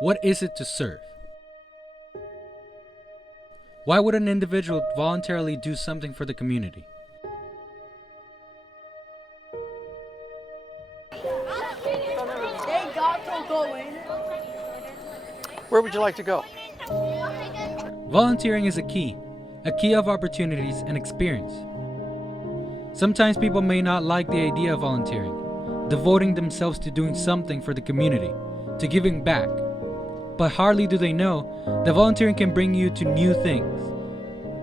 What is it to serve? Why would an individual voluntarily do something for the community? Where would you like to go? Volunteering is a key of opportunities and experience. Sometimes people may not like the idea of volunteering, devoting themselves to doing something for the community, to giving back. But hardly do they know that volunteering can bring you to new things.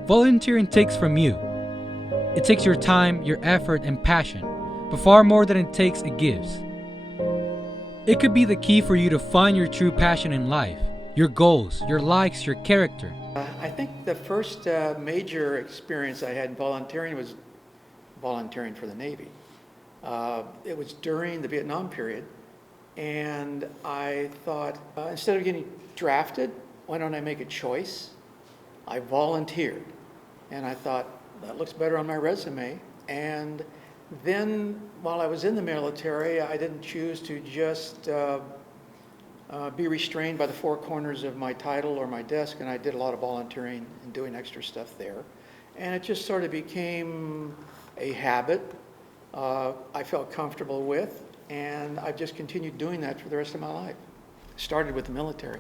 Volunteering takes from you. It takes your time, your effort, and passion, but far more than it takes, it gives. It could be the key for you to find your true passion in life, your goals, your likes, your character. I think the first major experience I had in volunteering was volunteering for the Navy. It was during the Vietnam period, and I thought, instead of getting drafted, why don't I make a choice? I volunteered, and I thought, that looks better on my resume. And then, while I was in the military, I didn't choose to just be restrained by the four corners of my title or my desk, and I did a lot of volunteering and doing extra stuff there. And it just sort of became a habit I felt comfortable with, and I've just continued doing that for the rest of my life. Started with the military.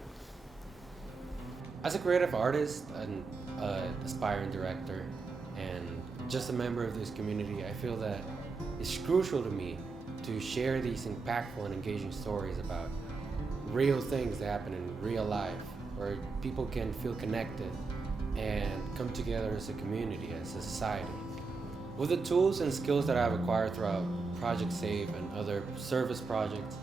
As a creative artist and aspiring director and just a member of this community, I feel that it's crucial to me to share these impactful and engaging stories about real things that happen in real life, where people can feel connected and come together as a community, as a society. With the tools and skills that I've acquired throughout Project Save and other service projects,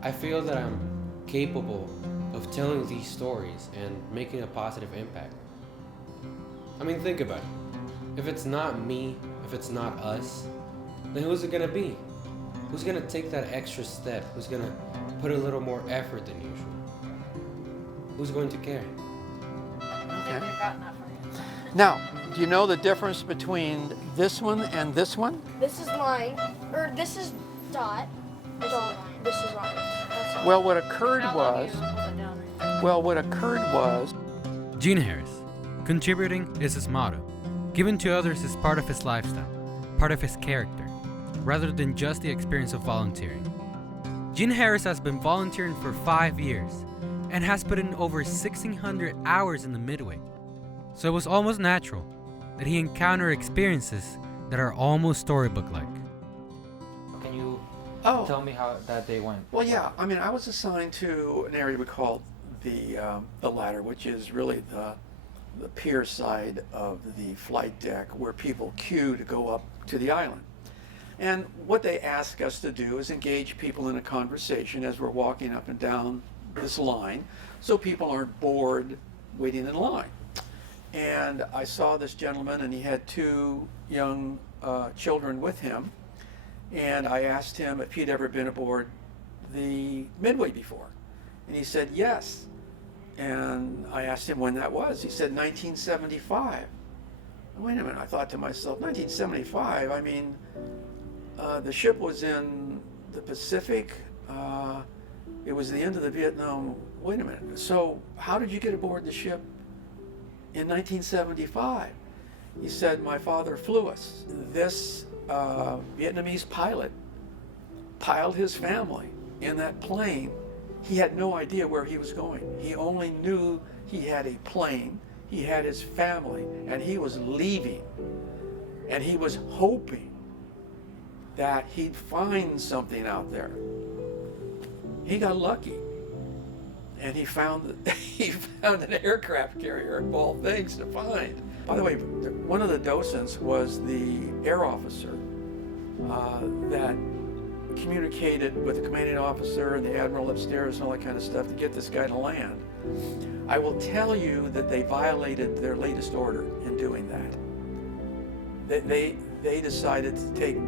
I feel that I'm capable of telling these stories and making a positive impact. I mean, think about it. If it's not me, if it's not us, then who's it gonna be? Who's gonna take that extra step? Who's gonna put a little more effort than usual? Who's going to care? Okay. Now, do you know the difference between this one and this one? This is mine, or this is Dot. This is Ryan. That's all. What occurred was, JeanHarris, contributing is his motto. Given to others is part of his lifestyle, part of his character, rather than just the experience of volunteering. JeanHarris has been volunteering for 5 years and has put in over 1,600 hours in the Midway. So it was almost natural that he encountered experiences that are almost storybook-like. Can you oh, tell me how that day went? well, yeah. I mean, I was assigned to an area we call the ladder, which is really the pier side of the flight deck where people queue to go up to the island. And what they ask us to do is engage people in a conversation as we're walking up and down this line, so people aren't bored waiting in line. And I saw this gentleman, and he had two young children with him, and I asked him if he'd ever been aboard the Midway before, and he said yes. And I asked him when that was. He said 1975. Wait a minute, I thought to myself, 1975? I mean, the ship was in the Pacific. It was the end of the Vietnam. Wait a minute. So how did you get aboard the ship in 1975? He said, my father flew us. This Vietnamese pilot piled his family in that plane. He had no idea where he was going. He only knew he had a plane, he had his family, and he was leaving. And he was hoping that he'd find something out there. He got lucky, and he found an aircraft carrier, of all things to find. By the way, one of the docents was the air officer that communicated with the commanding officer and the admiral upstairs and all that kind of stuff to get this guy to land. I will tell you that they violated their latest order in doing that. They decided to take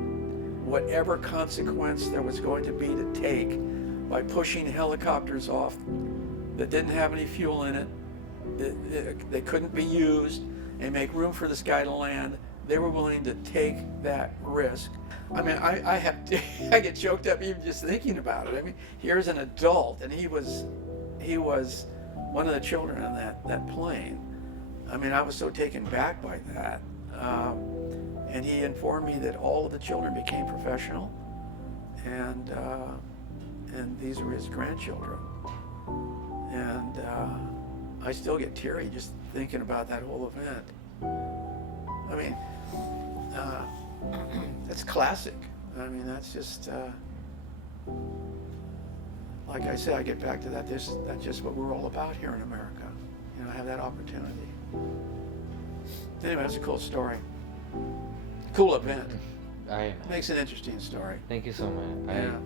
whatever consequence there was going to be to take by pushing helicopters off that didn't have any fuel in it, they couldn't be used, and make room for this guy to land. They were willing to take that risk. I mean, I get choked up even just thinking about it. I mean, here's an adult, and he was he was one of the children on that plane. I mean, I was so taken back by that. And he informed me that all of the children became professional, and these were his grandchildren. And I still get teary just thinking about that whole event. I mean, that's classic. I mean, that's just, like I said, I get back to that. That's just what we're all about here in America. You know, have that opportunity. Anyway, that's a cool story. Cool event. I Makes an interesting story. thank you so much. Yeah.